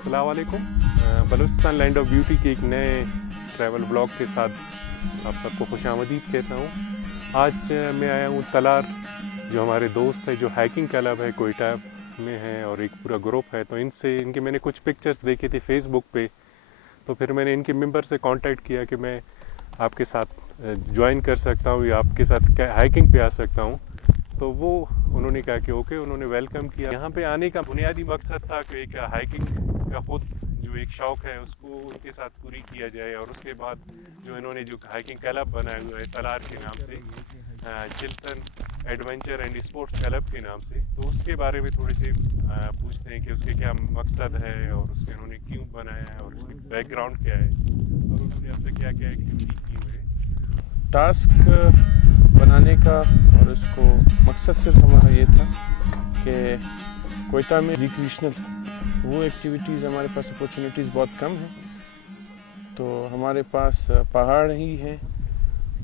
अस्सलाम वालेकुम। Balochistan land of beauty के एक नए ट्रैवल ब्लॉग के साथ आप सबको खुशामदीद कहता हूँ। आज मैं आया हूँ तलार, जो हमारे दोस्त है, जो हाइकिंग क्लब है कोयटा में है और एक पूरा ग्रुप है। तो इनके मैंने कुछ पिक्चर्स देखे थे फेसबुक पे, तो फिर मैंने इनके मेंबर से कांटेक्ट किया कि मैं आपके साथ ज्वाइन कर सकता हूँ या आपके साथ हाइकिंग पे आ सकता हूँ। तो वो उन्होंने कहा कि ओके, उन्होंने वेलकम किया। यहाँ पे आने का बुनियादी मकसद था कि एक हाइकिंग का खुद जो एक शौक़ है उसको उनके साथ पूरी किया जाए, और उसके बाद जो इन्होंने जो हाइकिंग क्लब बनाया हुआ है तलार के नाम से, Chiltan adventure and sports club के नाम से, तो उसके बारे में थोड़े से पूछते हैं कि उसके क्या मकसद है और उसके उन्होंने क्यों बनाया है और उसकी बैकग्राउंड क्या है और उन्होंने अब तक क्या क्या एक्टिविटी की हुई है। टास्क बनाने का और उसको मकसद सिर्फ हमारा ये था कि कोयटा में रिक्रिएशनल वो एक्टिविटीज़ हमारे पास अपॉर्चुनिटीज़ बहुत कम हैं, तो हमारे पास पहाड़ ही हैं।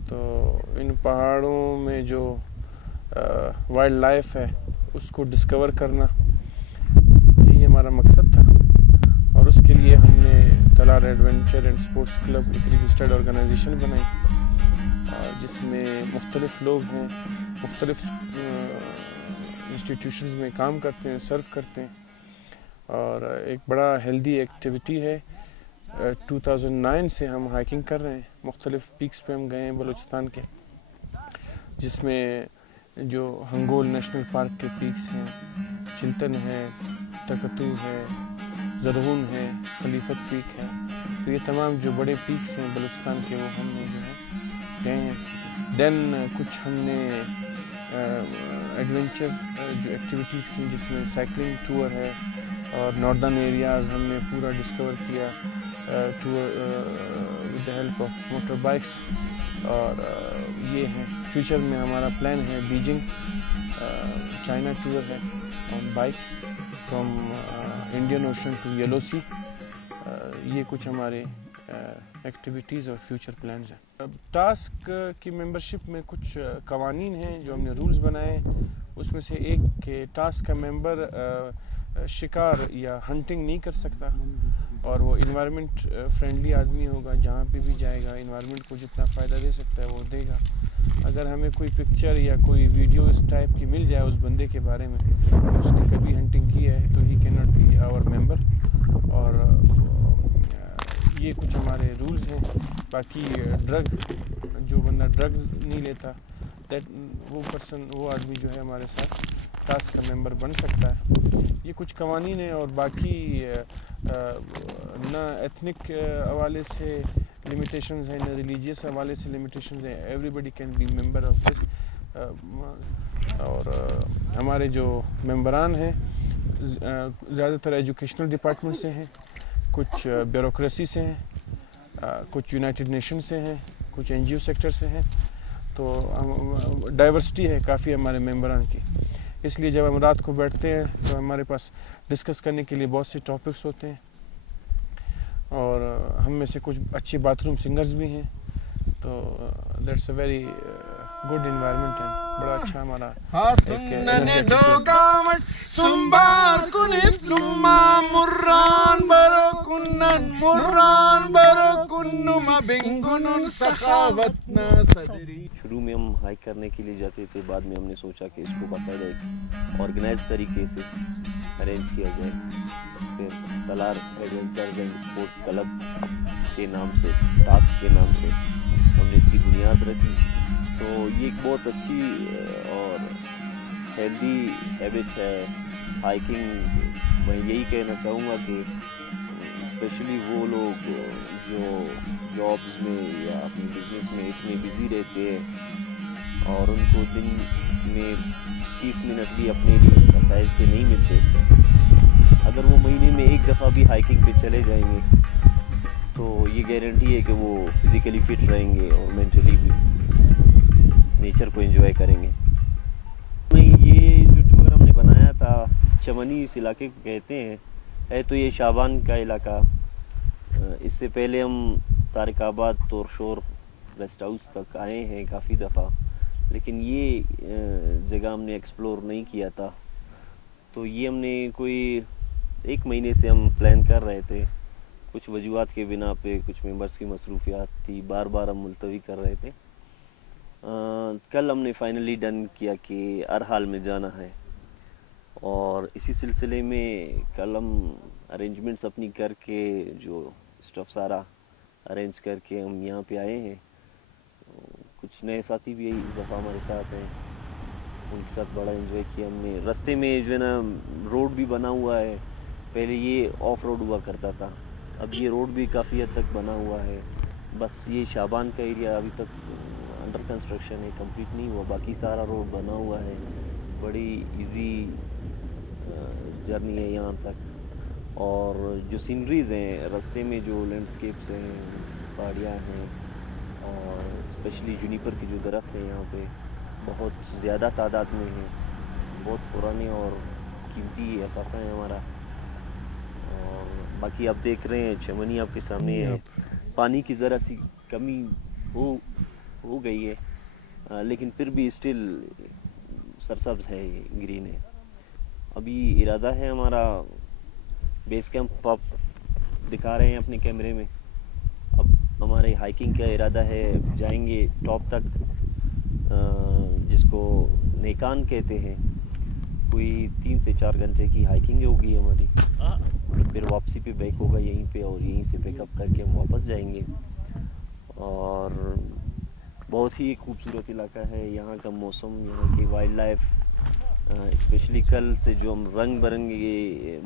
तो इन पहाड़ों में जो वाइल्ड लाइफ है उसको डिस्कवर करना, यही हमारा मकसद था। और उसके लिए हमने तलार एडवेंचर एंड स्पोर्ट्स क्लब एक रजिस्टर्ड ऑर्गेनाइजेशन बनाई, जिसमें मुख्तलिफ लोग हैं, मुख्तलिफ इंस्टीट्यूशंस में काम करते हैं, सर्व करते हैं, और एक बड़ा हेल्दी एक्टिविटी है। 2009 से हम हाइकिंग कर रहे हैं, मुख्तलिफ पीक्स पे हम गए हैं बलूचिस्तान के, जिसमें जो हंगोल नेशनल पार्क के पीक्स हैं, चिल्तन है, तकतू है, ज़रगुन है, खलीफत पीक है। तो ये तमाम जो बड़े पीक्स हैं बलूचिस्तान के, वो हमने जो है गए हैं। देन कुछ हमने एडवेंचर जो एक्टिविटीज़ की, जिसमें साइकिलिंग टूर है और नॉर्दर्न एरियाज़ हमने पूरा डिस्कवर किया tour with the help of motor bikes. और ये है फ्यूचर में हमारा प्लान है बीजिंग चाइना टूर है on bike from Indian ocean to yellow sea. ये कुछ हमारे एक्टिविटीज़ और फ्यूचर प्लान्स हैं। टास्क की मेंबरशिप में कुछ कवानीन हैं जो हमने रूल्स बनाए। उसमें से एक कि टास्क का मेंबर शिकार या हंटिंग नहीं कर सकता, और वो इन्वायरमेंट फ्रेंडली आदमी होगा, जहाँ पे भी जाएगा इन्वायरमेंट को जितना फ़ायदा दे सकता है वो देगा। अगर हमें कोई पिक्चर या कोई वीडियो इस टाइप की मिल जाए उस बंदे के बारे में कि उसने कभी हंटिंग की है, तो he can not be our member. और ये कुछ हमारे रूल्स हैं। बाकी ड्रग, जो बंदा ड्रग नहीं लेता, वो आदमी जो है हमारे साथ टास्क का मेंबर बन सकता है। ये कुछ कवानीन है। और बाकी ना एथनिक हवाले से लिमिटेशंस हैं, ना रिलीजियस हवाले से लिमिटेशंस हैं। Everybody can be member of this. और हमारे जो मेंबरान हैं ज़्यादातर एजुकेशनल डिपार्टमेंट से हैं, कुछ ब्यूरोक्रेसी से हैं, कुछ यूनाइटेड नेशन से हैं, कुछ एनजीओ सेक्टर से हैं। तो डाइवर्सिटी है काफ़ी हमारे मेंबरान की। इसलिए जब हम रात को बैठते हैं तो हमारे पास डिस्कस करने के लिए बहुत से टॉपिक्स होते हैं, और हम में से कुछ अच्छे बाथरूम सिंगर्स भी हैं। तो that's a very good environment है, बड़ा अच्छा हमारा शुरू में हम हाइक करने के लिए जाते थे, बाद में हमने सोचा कि इसको बाकायदा एक ऑर्गेनाइज तरीके से अरेंज किया जाए। फिर तलार एडवेंचर्स एंड स्पोर्ट्स क्लब के नाम से, टास्क के नाम से हमने इसकी बुनियाद रखी। तो ये एक बहुत अच्छी और हेल्दी हैबिट है हाइकिंग। मैं यही कहना चाहूँगा कि स्पेशली वो लोग जो जॉब्स में या अपने बिजनेस में इतने बिज़ी रहते हैं और उनको दिन में 30 मिनट भी अपने लिए एक्सरसाइज के नहीं मिलते, अगर वो महीने में एक दफ़ा भी हाइकिंग पे चले जाएंगे तो ये गारंटी है कि वो फिज़िकली फिट रहेंगे और मेंटली भी नेचर को एंजॉय करेंगे। ये जो टूर हमने बनाया था, चमनी इस इलाके को कहते हैं, है तो ये शाबान का इलाका। इससे पहले हम तारिकाबाद, तोरशोर रेस्ट हाउस तक आए हैं काफ़ी दफ़ा, लेकिन ये जगह हमने एक्सप्लोर नहीं किया था। तो ये हमने कोई 1 महीने से हम प्लान कर रहे थे, कुछ वजूहात के बिना पे, कुछ मेंबर्स की मसरूफियात थी, बार बार हम मुलतवी कर रहे थे। कल हमने फाइनली डन किया कि अरहाल में जाना है, और इसी सिलसिले में कल हम अरेंजमेंट्स अपनी करके, जो स्टफ सारा अरेंज करके हम यहाँ पे आए हैं। कुछ नए साथी भी इस दफ़ा हमारे साथ हैं, उनके साथ बड़ा एंजॉय किया हमने। रास्ते में जो है ना रोड भी बना हुआ है, पहले ये ऑफ रोड हुआ करता था, अब ये रोड भी काफ़ी हद तक बना हुआ है। बस ये शाबान का एरिया अभी तक अंडर कंस्ट्रक्शन है, कंप्लीट नहीं हुआ, बाकी सारा रोड बना हुआ है। बड़ी इजी जर्नी है यहाँ तक। और जो सीनरीज़ हैं रास्ते में, जो लैंडस्केप्स हैं, पहाड़ियाँ हैं, और स्पेशली जूनिपर के जो दरख्त हैं यहाँ पे बहुत ज़्यादा तादाद में हैं, बहुत पुराने और कीमती असासा है हमारा। और बाकी आप देख रहे हैं चमनी आपके सामने है, पानी की ज़रा सी कमी हो गई है, लेकिन फिर भी स्टिल सरसब्ज़ है, ग्रीन है। अभी इरादा है हमारा, बेस कैंप आप दिखा रहे हैं अपने कैमरे में। अब हमारे हाइकिंग का इरादा है, जाएंगे टॉप तक, जिसको नेकान कहते हैं। कोई 3 से 4 घंटे की हाइकिंग होगी हमारी, फिर वापसी पे बैक होगा यहीं पे, और यहीं से बैकअप करके हम वापस जाएंगे। और बहुत ही खूबसूरत इलाका है, यहाँ का मौसम, यहाँ की वाइल्ड लाइफ, स्पेशली कल से जो हम रंग बिरंगे